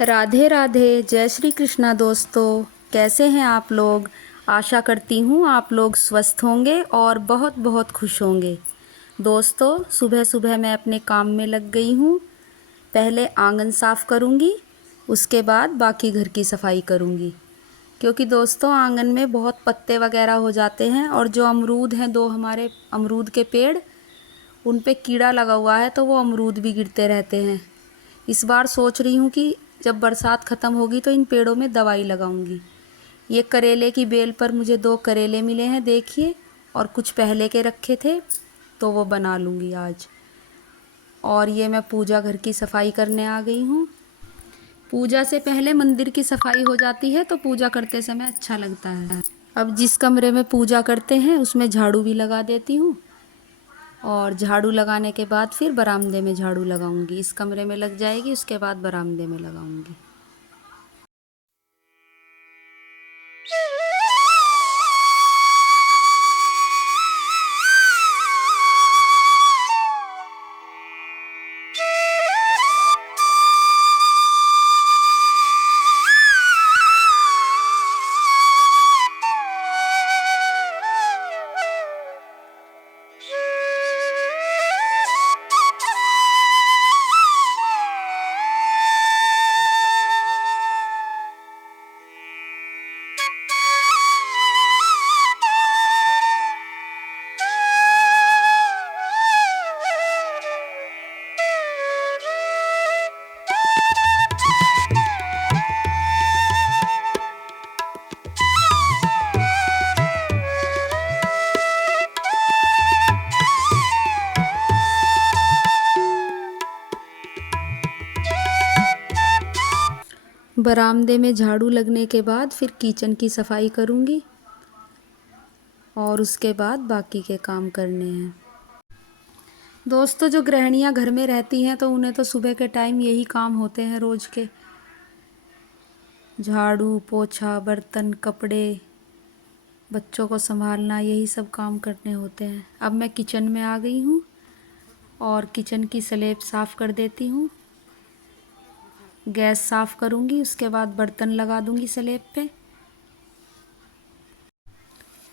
राधे राधे, जय श्री कृष्णा दोस्तों। कैसे हैं आप लोग? आशा करती हूँ आप लोग स्वस्थ होंगे और बहुत बहुत खुश होंगे। दोस्तों, सुबह सुबह मैं अपने काम में लग गई हूँ। पहले आंगन साफ़ करूँगी, उसके बाद बाकी घर की सफाई करूँगी। क्योंकि दोस्तों, आंगन में बहुत पत्ते वगैरह हो जाते हैं और जो अमरूद हैं, दो हमारे अमरूद के पेड़, उन पे कीड़ा लगा हुआ है तो वो अमरूद भी गिरते रहते हैं। इस बार सोच रही हूँ कि जब बरसात ख़त्म होगी तो इन पेड़ों में दवाई लगाऊंगी। ये करेले की बेल पर मुझे 2 करेले मिले हैं, देखिए, और कुछ पहले के रखे थे तो वो बना लूँगी आज। और ये मैं पूजा घर की सफाई करने आ गई हूँ। पूजा से पहले मंदिर की सफाई हो जाती है तो पूजा करते समय अच्छा लगता है। अब जिस कमरे में पूजा करते हैं उसमें झाड़ू भी लगा देती हूँ, और झाड़ू लगाने के बाद फिर बरामदे में झाड़ू लगाऊंगी। इस कमरे में लग जाएगी, उसके बाद बरामदे में लगाऊंगी। बरामदे में झाड़ू लगने के बाद फिर किचन की सफाई करूँगी और उसके बाद बाकी के काम करने हैं। दोस्तों, जो गृहिणियाँ घर में रहती हैं तो उन्हें तो सुबह के टाइम यही काम होते हैं रोज़ के। झाड़ू, पोछा, बर्तन, कपड़े, बच्चों को संभालना, यही सब काम करने होते हैं। अब मैं किचन में आ गई हूँ और किचन की स्लैब साफ़ कर देती हूँ। गैस साफ़ करूँगी, उसके बाद बर्तन लगा दूँगी स्लैब पे।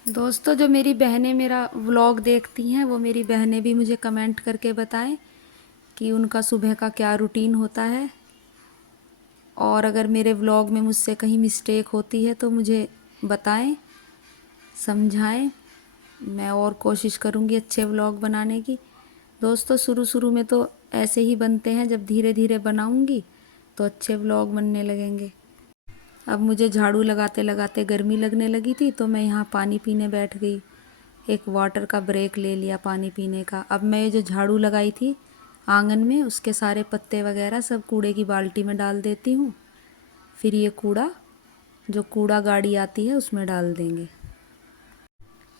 दोस्तों, जो मेरी बहनें मेरा व्लॉग देखती हैं वो मेरी बहनें भी मुझे कमेंट करके बताएं कि उनका सुबह का क्या रूटीन होता है, और अगर मेरे व्लॉग में मुझसे कहीं मिस्टेक होती है तो मुझे बताएं, समझाएं। मैं और कोशिश करूँगी अच्छे व्लॉग बनाने की। दोस्तों, शुरू शुरू में तो ऐसे ही बनते हैं, जब धीरे धीरे बनाऊँगी तो अच्छे व्लॉग बनने लगेंगे। अब मुझे झाड़ू लगाते लगाते गर्मी लगने लगी थी तो मैं यहाँ पानी पीने बैठ गई। एक वाटर का ब्रेक ले लिया पानी पीने का। अब मैं ये जो झाड़ू लगाई थी आंगन में, उसके सारे पत्ते वगैरह सब कूड़े की बाल्टी में डाल देती हूँ। फिर ये कूड़ा, जो कूड़ा गाड़ी आती है, उसमें डाल देंगे।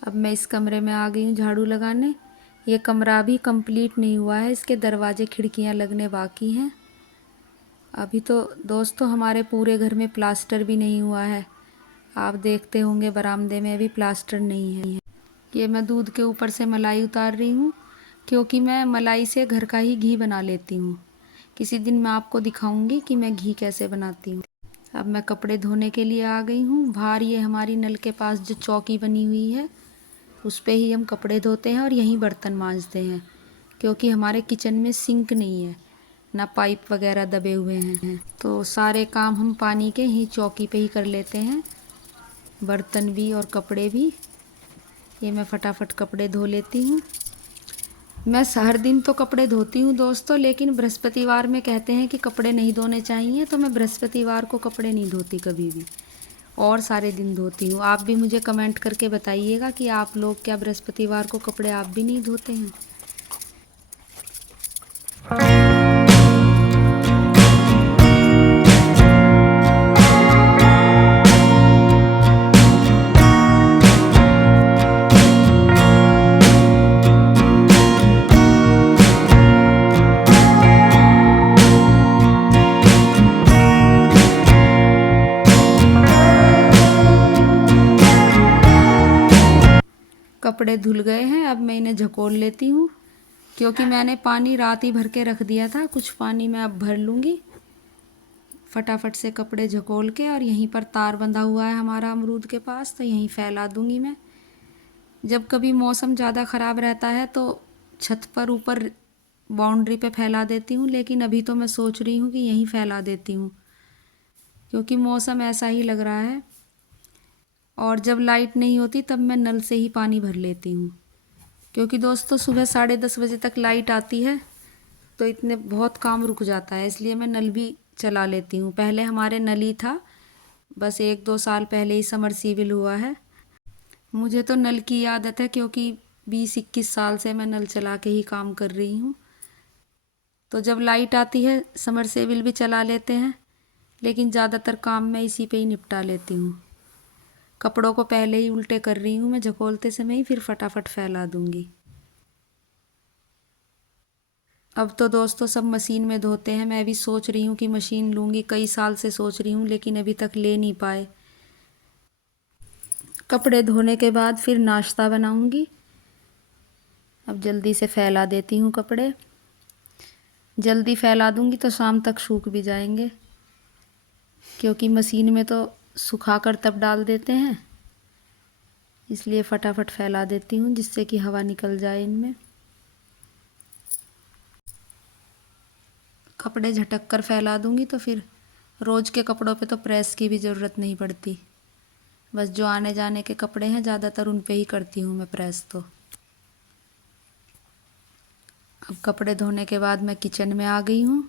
अब मैं इस कमरे में आ गई हूँ झाड़ू लगाने। ये कमरा अभी कंप्लीट नहीं हुआ है, इसके दरवाजे खिड़कियाँ लगने बाकी हैं। अभी तो दोस्तों हमारे पूरे घर में प्लास्टर भी नहीं हुआ है। आप देखते होंगे बरामदे में अभी प्लास्टर नहीं है। ये मैं दूध के ऊपर से मलाई उतार रही हूँ, क्योंकि मैं मलाई से घर का ही घी बना लेती हूँ। किसी दिन मैं आपको दिखाऊंगी कि मैं घी कैसे बनाती हूँ। अब मैं कपड़े धोने के लिए आ गई हूँ। बाहर ये हमारी नल के पास जो चौकी बनी हुई है, उस पे ही हम कपड़े धोते हैं और यहीं बर्तन मांजते हैं, क्योंकि हमारे किचन में सिंक नहीं है, ना पाइप वगैरह दबे हुए हैं। तो सारे काम हम पानी के ही चौकी पे ही कर लेते हैं, बर्तन भी और कपड़े भी। ये मैं फटाफट कपड़े धो लेती हूँ। मैं हर दिन तो कपड़े धोती हूँ दोस्तों, लेकिन बृहस्पतिवार में कहते हैं कि कपड़े नहीं धोने चाहिए, तो मैं बृहस्पतिवार को कपड़े नहीं धोती कभी भी, और सारे दिन धोती हूँ। आप भी मुझे कमेंट करके बताइएगा कि आप लोग क्या बृहस्पतिवार को कपड़े आप भी नहीं धोते हैं। कपड़े धुल गए हैं, अब मैं इन्हें झकोल लेती हूँ, क्योंकि मैंने पानी रात ही भर के रख दिया था। कुछ पानी मैं अब भर लूँगी, फटाफट से कपड़े झकोल के, और यहीं पर तार बंधा हुआ है हमारा अमरूद के पास, तो यहीं फैला दूंगी मैं। जब कभी मौसम ज़्यादा ख़राब रहता है तो छत पर ऊपर बाउंड्री पे फैला देती हूँ, लेकिन अभी तो मैं सोच रही हूँ कि यहीं फैला देती हूँ क्योंकि मौसम ऐसा ही लग रहा है। और जब लाइट नहीं होती तब मैं नल से ही पानी भर लेती हूँ, क्योंकि दोस्तों सुबह 10:30 बजे तक लाइट आती है तो इतने बहुत काम रुक जाता है, इसलिए मैं नल भी चला लेती हूँ। पहले हमारे नल ही था, बस 1-2 साल पहले ही समरसीबल हुआ है। मुझे तो नल की आदत है क्योंकि 20-21 साल से मैं नल चला के ही काम कर रही हूँ। तो जब लाइट आती है समरसेबल भी चला लेते हैं, लेकिन ज़्यादातर काम मैं इसी पे ही निपटा लेती हूँ। कपड़ों को पहले ही उल्टे कर रही हूँ मैं झकोलते समय ही, फिर फटाफट फैला दूँगी। अब तो दोस्तों सब मशीन में धोते हैं, मैं भी सोच रही हूँ कि मशीन लूँगी, कई साल से सोच रही हूँ लेकिन अभी तक ले नहीं पाए। कपड़े धोने के बाद फिर नाश्ता बनाऊँगी। अब जल्दी से फैला देती हूँ कपड़े, जल्दी फैला दूँगी तो शाम तक सूख भी जाएंगे, क्योंकि मशीन में तो सुखा कर तब डाल देते हैं, इसलिए फटाफट फैला देती हूँ जिससे कि हवा निकल जाए इनमें। कपड़े झटक कर फैला दूँगी तो फिर रोज़ के कपड़ों पे तो प्रेस की भी ज़रूरत नहीं पड़ती, बस जो आने जाने के कपड़े हैं ज़्यादातर उन पे ही करती हूँ मैं प्रेस। तो अब कपड़े धोने के बाद मैं किचन में आ गई हूँ,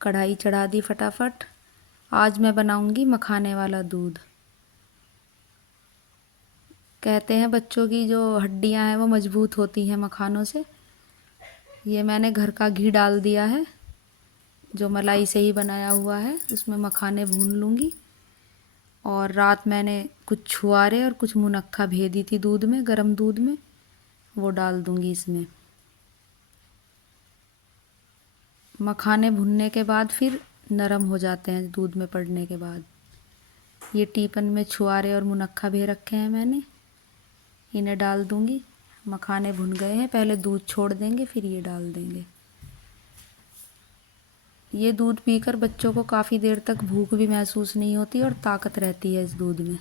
कढ़ाई चढ़ा दी फटाफट। आज मैं बनाऊँगी मखाने वाला दूध। कहते हैं बच्चों की जो हड्डियाँ हैं वो मजबूत होती हैं मखानों से। ये मैंने घर का घी डाल दिया है जो मलाई से ही बनाया हुआ है, उसमें मखाने भून लूँगी। और रात मैंने कुछ छुआरे और कुछ मुनक्का भेदी थी दूध में, गर्म दूध में, वो डाल दूँगी इसमें। मखाने भुनने के बाद फिर नरम हो जाते हैं दूध में पड़ने के बाद। ये टीपन में छुआरे और मुनक्का भे रखे हैं मैंने, इन्हें डाल दूँगी। मखाने भुन गए हैं, पहले दूध छोड़ देंगे फिर ये डाल देंगे। ये दूध पीकर बच्चों को काफ़ी देर तक भूख भी महसूस नहीं होती और ताकत रहती है इस दूध में।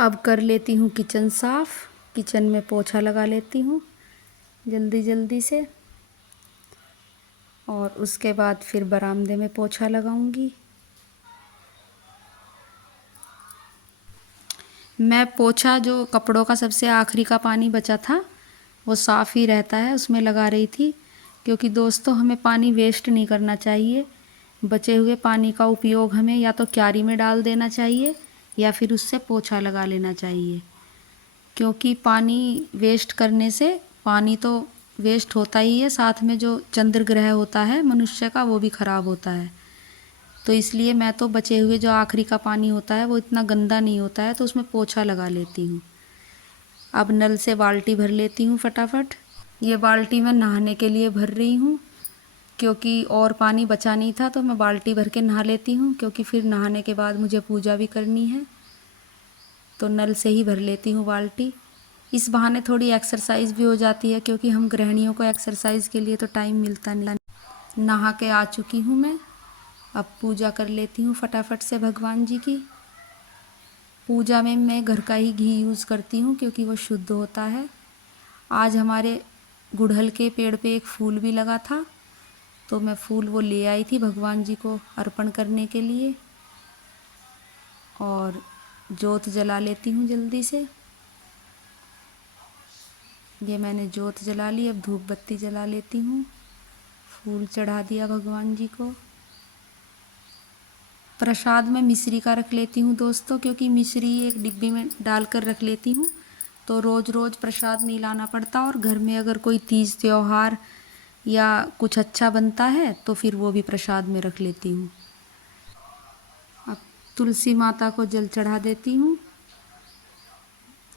अब कर लेती हूँ किचन साफ़, किचन में पोछा लगा लेती हूँ जल्दी जल्दी से, और उसके बाद फिर बरामदे में पोछा लगाऊंगी। मैं पोछा जो कपड़ों का सबसे आखिरी का पानी बचा था वो साफ़ ही रहता है उसमें लगा रही थी, क्योंकि दोस्तों हमें पानी वेस्ट नहीं करना चाहिए। बचे हुए पानी का उपयोग हमें या तो क्यारी में डाल देना चाहिए या फिर उससे पोछा लगा लेना चाहिए, क्योंकि पानी वेस्ट करने से पानी तो वेस्ट होता ही है, साथ में जो चंद्र ग्रह होता है मनुष्य का वो भी ख़राब होता है। तो इसलिए मैं तो बचे हुए जो आखिरी का पानी होता है वो इतना गंदा नहीं होता है तो उसमें पोछा लगा लेती हूँ। अब नल से बाल्टी भर लेती हूँ फटाफट। ये बाल्टी मैं नहाने के लिए भर रही हूँ, क्योंकि और पानी बचा नहीं था तो मैं बाल्टी भर के नहा लेती हूँ, क्योंकि फिर नहाने के बाद मुझे पूजा भी करनी है, तो नल से ही भर लेती हूँ बाल्टी। इस बहाने थोड़ी एक्सरसाइज भी हो जाती है, क्योंकि हम गृहिणियों को एक्सरसाइज के लिए तो टाइम मिलता नहीं। नहा के आ चुकी हूँ मैं, अब पूजा कर लेती हूँ फटाफट से भगवान जी की। पूजा में मैं घर का ही घी यूज़ करती हूँ क्योंकि वो शुद्ध होता है। आज हमारे गुड़हल के पेड़ पे एक फूल भी लगा था, तो मैं फूल वो ले आई थी भगवान जी को अर्पण करने के लिए। और जोत जला लेती हूँ जल्दी से। ये मैंने जोत जला ली, अब धूप बत्ती जला लेती हूँ। फूल चढ़ा दिया भगवान जी को। प्रसाद में मिश्री का रख लेती हूँ दोस्तों, क्योंकि मिश्री एक डिब्बी में डाल कर रख लेती हूँ तो रोज़ रोज़ प्रसाद नहीं लाना पड़ता, और घर में अगर कोई तीज त्योहार या कुछ अच्छा बनता है तो फिर वो भी प्रसाद में रख लेती हूँ। अब तुलसी माता को जल चढ़ा देती हूँ।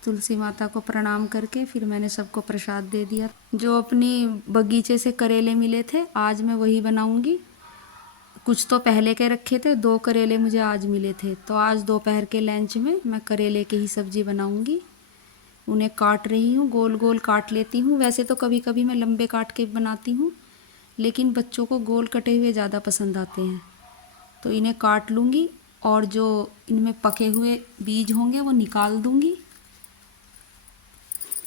तुलसी माता को प्रणाम करके फिर मैंने सबको प्रसाद दे दिया। जो अपनी बगीचे से करेले मिले थे आज मैं वही बनाऊंगी। कुछ तो पहले के रखे थे, 2 करेले मुझे आज मिले थे, तो आज दोपहर के लंच में मैं करेले की ही सब्ज़ी बनाऊंगी। उन्हें काट रही हूँ, गोल गोल काट लेती हूँ। वैसे तो कभी कभी मैं लंबे काट के बनाती हूँ, लेकिन बच्चों को गोल कटे हुए ज़्यादा पसंद आते हैं, तो इन्हें काट लूँगी और जो इनमें पके हुए बीज होंगे वो निकाल दूँगी।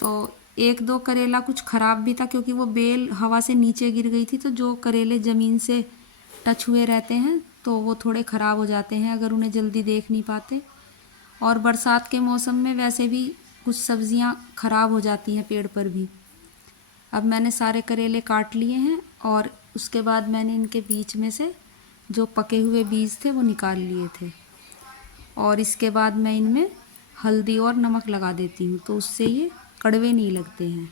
तो 1-2 करेला कुछ ख़राब भी था क्योंकि वो बेल हवा से नीचे गिर गई थी, तो जो करेले ज़मीन से टच हुए रहते हैं तो वो थोड़े ख़राब हो जाते हैं अगर उन्हें जल्दी देख नहीं पाते। और बरसात के मौसम में वैसे भी कुछ सब्जियां ख़राब हो जाती हैं पेड़ पर भी। अब मैंने सारे करेले काट लिए हैं और उसके बाद मैंने इनके बीच में से जो पके हुए बीज थे वो निकाल लिए थे, और इसके बाद मैं इनमें हल्दी और नमक लगा देती हूँ, तो उससे ये कड़वे नहीं लगते हैं।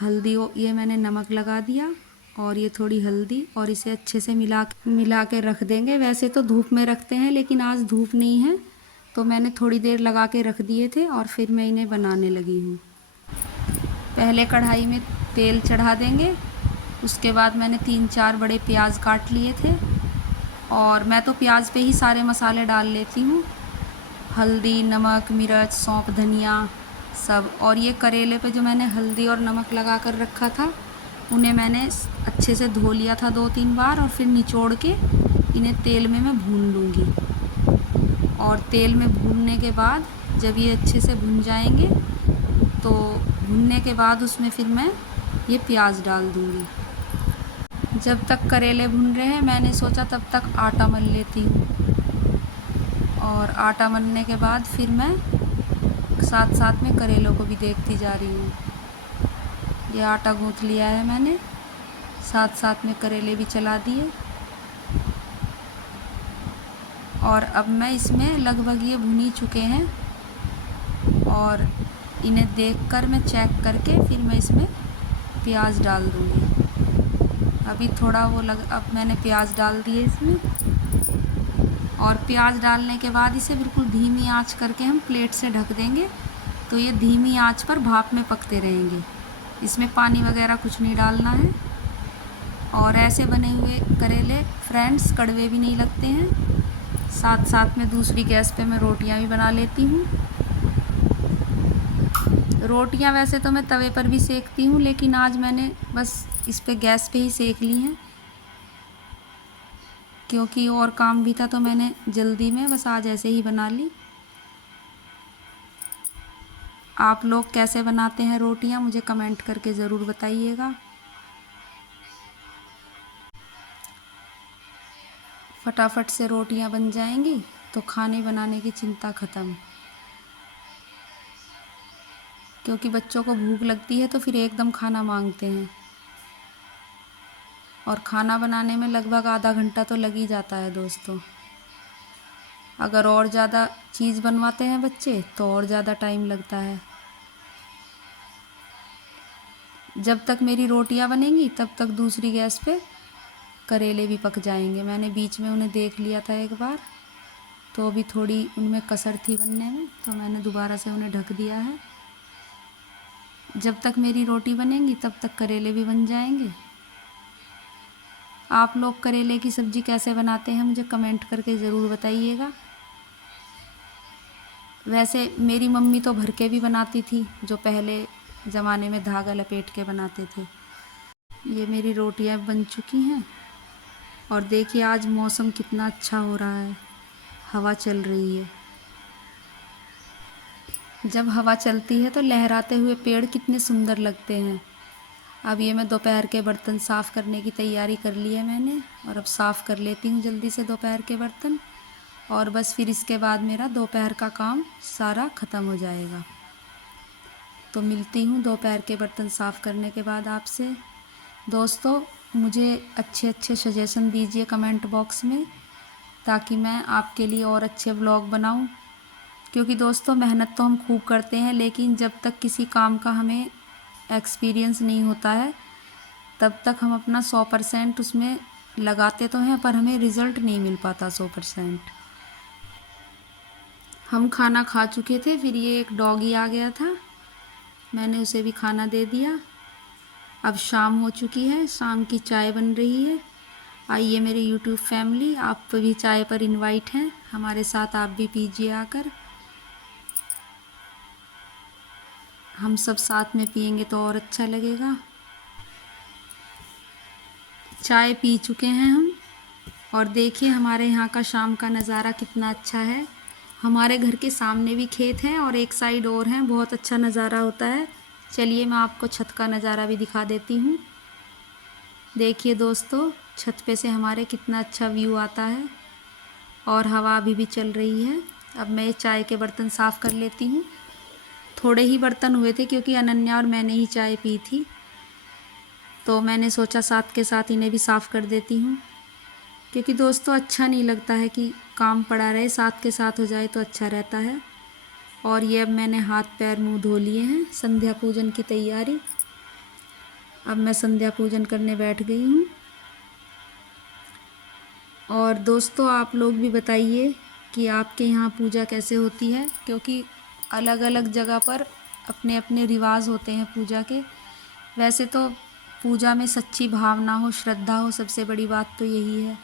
हल्दी ये मैंने नमक लगा दिया और ये थोड़ी हल्दी, और इसे अच्छे से मिला के रख देंगे। वैसे तो धूप में रखते हैं, लेकिन आज धूप नहीं है तो मैंने थोड़ी देर लगा के रख दिए थे और फिर मैं इन्हें बनाने लगी हूँ। पहले कढ़ाई में तेल चढ़ा देंगे, उसके बाद मैंने 3-4 बड़े प्याज काट लिए थे, और मैं तो प्याज पे ही सारे मसाले डाल लेती हूँ, हल्दी, नमक, मिर्च, सौंफ, धनिया सब। और ये करेले पे जो मैंने हल्दी और नमक लगा कर रखा था उन्हें मैंने अच्छे से धो लिया था 2-3 बार, और फिर निचोड़ के इन्हें तेल में मैं भून लूँगी। और तेल में भूनने के बाद जब ये अच्छे से भुन जाएंगे तो भुनने के बाद उसमें फिर मैं ये प्याज डाल दूँगी। जब तक करेले भुन रहे हैं मैंने सोचा तब तक आटा मल लेती हूँ, और आटा मलने के बाद फिर मैं साथ साथ में करेलों को भी देखती जा रही हूँ। ये आटा गूँथ लिया है मैंने, साथ साथ में करेले भी चला दिए, और अब मैं इसमें लगभग ये भुन ही चुके हैं, और इन्हें देखकर मैं चेक करके फिर मैं इसमें प्याज डाल दूँगी। अभी थोड़ा अब मैंने प्याज डाल दिए इसमें, और प्याज डालने के बाद इसे बिल्कुल धीमी आंच करके हम प्लेट से ढक देंगे, तो ये धीमी आंच पर भाप में पकते रहेंगे। इसमें पानी वगैरह कुछ नहीं डालना है। और ऐसे बने हुए करेले फ्रेंड्स कड़वे भी नहीं लगते हैं। साथ साथ में दूसरी गैस पे मैं रोटियां भी बना लेती हूँ। रोटियां वैसे तो मैं तवे पर भी सेकती हूँ, लेकिन आज मैंने बस इस पे गैस पे ही सेक ली हैं, क्योंकि और काम भी था तो मैंने जल्दी में बस आज ऐसे ही बना ली। आप लोग कैसे बनाते हैं रोटियां मुझे कमेंट करके ज़रूर बताइएगा। फटाफट से रोटियां बन जाएंगी तो खाने बनाने की चिंता ख़त्म, क्योंकि बच्चों को भूख लगती है तो फिर एकदम खाना मांगते हैं, और खाना बनाने में लगभग आधा घंटा तो लग ही जाता है दोस्तों। अगर और ज़्यादा चीज़ बनवाते हैं बच्चे तो और ज़्यादा टाइम लगता है। जब तक मेरी रोटियां बनेंगी तब तक दूसरी गैस पे करेले भी पक जाएंगे। मैंने बीच में उन्हें देख लिया था एक बार, तो अभी थोड़ी उनमें कसर थी बनने में, तो मैंने दोबारा से उन्हें ढक दिया है। जब तक मेरी रोटी बनेंगी तब तक करेले भी बन जाएंगे। आप लोग करेले की सब्ज़ी कैसे बनाते हैं मुझे कमेंट करके ज़रूर बताइएगा। वैसे मेरी मम्मी तो भर के भी बनाती थी, जो पहले ज़माने में धागा लपेट के बनाते थे। ये मेरी रोटियां बन चुकी हैं, और देखिए आज मौसम कितना अच्छा हो रहा है, हवा चल रही है। जब हवा चलती है तो लहराते हुए पेड़ कितने सुंदर लगते हैं। अब ये मैं दोपहर के बर्तन साफ़ करने की तैयारी कर ली है मैंने, और अब साफ़ कर लेती हूँ जल्दी से दोपहर के बर्तन, और बस फिर इसके बाद मेरा दोपहर का काम सारा ख़त्म हो जाएगा। तो मिलती हूँ दोपहर के बर्तन साफ़ करने के बाद आपसे। दोस्तों मुझे अच्छे अच्छे सजेशन दीजिए कमेंट बॉक्स में, ताकि मैं आपके लिए और अच्छे व्लॉग बनाऊँ। क्योंकि दोस्तों मेहनत तो हम खूब करते हैं, लेकिन जब तक किसी काम का हमें एक्सपीरियंस नहीं होता है तब तक हम अपना 100% उसमें लगाते तो हैं, पर हमें रिज़ल्ट नहीं मिल पाता 100%। हम खाना खा चुके थे, फिर ये एक डॉगी आ गया था, मैंने उसे भी खाना दे दिया। अब शाम हो चुकी है, शाम की चाय बन रही है। आइए मेरी यूट्यूब फैमिली, आप भी चाय पर इनवाइट हैं, हमारे साथ आप भी पीजिए आकर। हम सब साथ में पियेंगे तो और अच्छा लगेगा। चाय पी चुके हैं हम, और देखिए हमारे यहाँ का शाम का नज़ारा कितना अच्छा है। हमारे घर के सामने भी खेत हैं और एक साइड और हैं, बहुत अच्छा नज़ारा होता है। चलिए मैं आपको छत का नज़ारा भी दिखा देती हूँ। देखिए दोस्तों, छत पे से हमारे कितना अच्छा व्यू आता है, और हवा अभी भी चल रही है। अब मैं चाय के बर्तन साफ़ कर लेती हूँ। थोड़े ही बर्तन हुए थे क्योंकि अनन्या और मैंने ही चाय पी थी, तो मैंने सोचा साथ के साथ इन्हें भी साफ़ कर देती हूँ, क्योंकि दोस्तों अच्छा नहीं लगता है कि काम पड़ा रहे, साथ के साथ हो जाए तो अच्छा रहता है। और ये अब मैंने हाथ पैर मुंह धो लिए हैं, संध्या पूजन की तैयारी। अब मैं संध्या पूजन करने बैठ गई हूँ। और दोस्तों आप लोग भी बताइए कि आपके यहाँ पूजा कैसे होती है, क्योंकि अलग अलग जगह पर अपने अपने रिवाज होते हैं पूजा के। वैसे तो पूजा में सच्ची भावना हो, श्रद्धा हो, सबसे बड़ी बात तो यही है,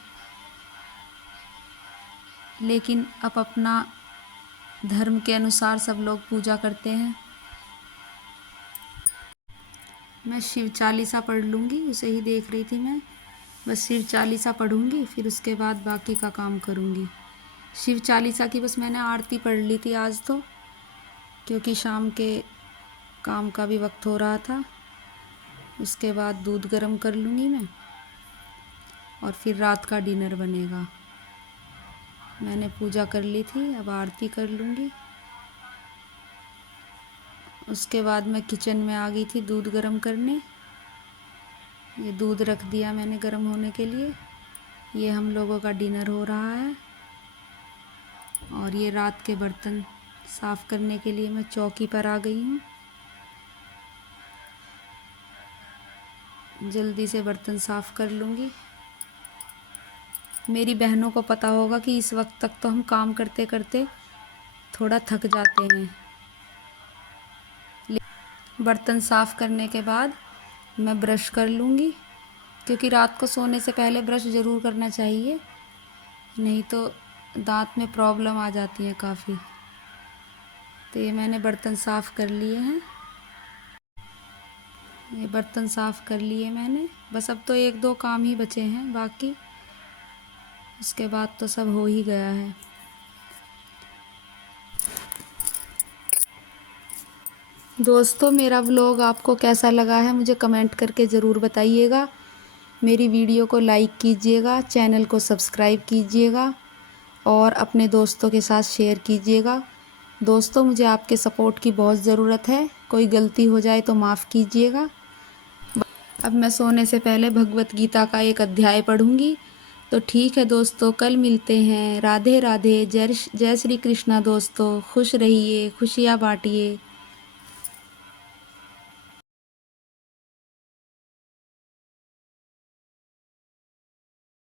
लेकिन अब अपना धर्म के अनुसार सब लोग पूजा करते हैं। मैं शिव चालीसा पढ़ लूँगी, उसे ही देख रही थी मैं। बस शिव चालीसा पढ़ूँगी, फिर उसके बाद बाकी का काम करूँगी। शिव चालीसा की बस मैंने आरती पढ़ ली थी आज तो, क्योंकि शाम के काम का भी वक्त हो रहा था। उसके बाद दूध गर्म कर लूँगी मैं, और फिर रात का डिनर बनेगा। मैंने पूजा कर ली थी, अब आरती कर लूँगी। उसके बाद मैं किचन में आ गई थी दूध गर्म करने। ये दूध रख दिया मैंने गर्म होने के लिए। ये हम लोगों का डिनर हो रहा है, और ये रात के बर्तन साफ़ करने के लिए मैं चौकी पर आ गई हूँ। जल्दी से बर्तन साफ़ कर लूँगी। मेरी बहनों को पता होगा कि इस वक्त तक तो हम काम करते करते थोड़ा थक जाते हैं। बर्तन साफ़ करने के बाद मैं ब्रश कर लूँगी, क्योंकि रात को सोने से पहले ब्रश ज़रूर करना चाहिए, नहीं तो दांत में प्रॉब्लम आ जाती है काफ़ी। तो ये मैंने बर्तन साफ़ कर लिए हैं, ये बर्तन साफ़ कर लिए मैंने। बस अब तो एक दो काम ही बचे हैं, बाकी उसके बाद तो सब हो ही गया है। दोस्तों मेरा व्लॉग आपको कैसा लगा है मुझे कमेंट करके ज़रूर बताइएगा। मेरी वीडियो को लाइक कीजिएगा, चैनल को सब्सक्राइब कीजिएगा, और अपने दोस्तों के साथ शेयर कीजिएगा। दोस्तों मुझे आपके सपोर्ट की बहुत ज़रूरत है, कोई गलती हो जाए तो माफ़ कीजिएगा। अब मैं सोने से पहले भगवत गीता का एक अध्याय पढ़ूंगी। तो ठीक है दोस्तों, कल मिलते हैं। राधे राधे, जय श्री कृष्णा दोस्तों, खुश रहिए, खुशियाँ बांटिए।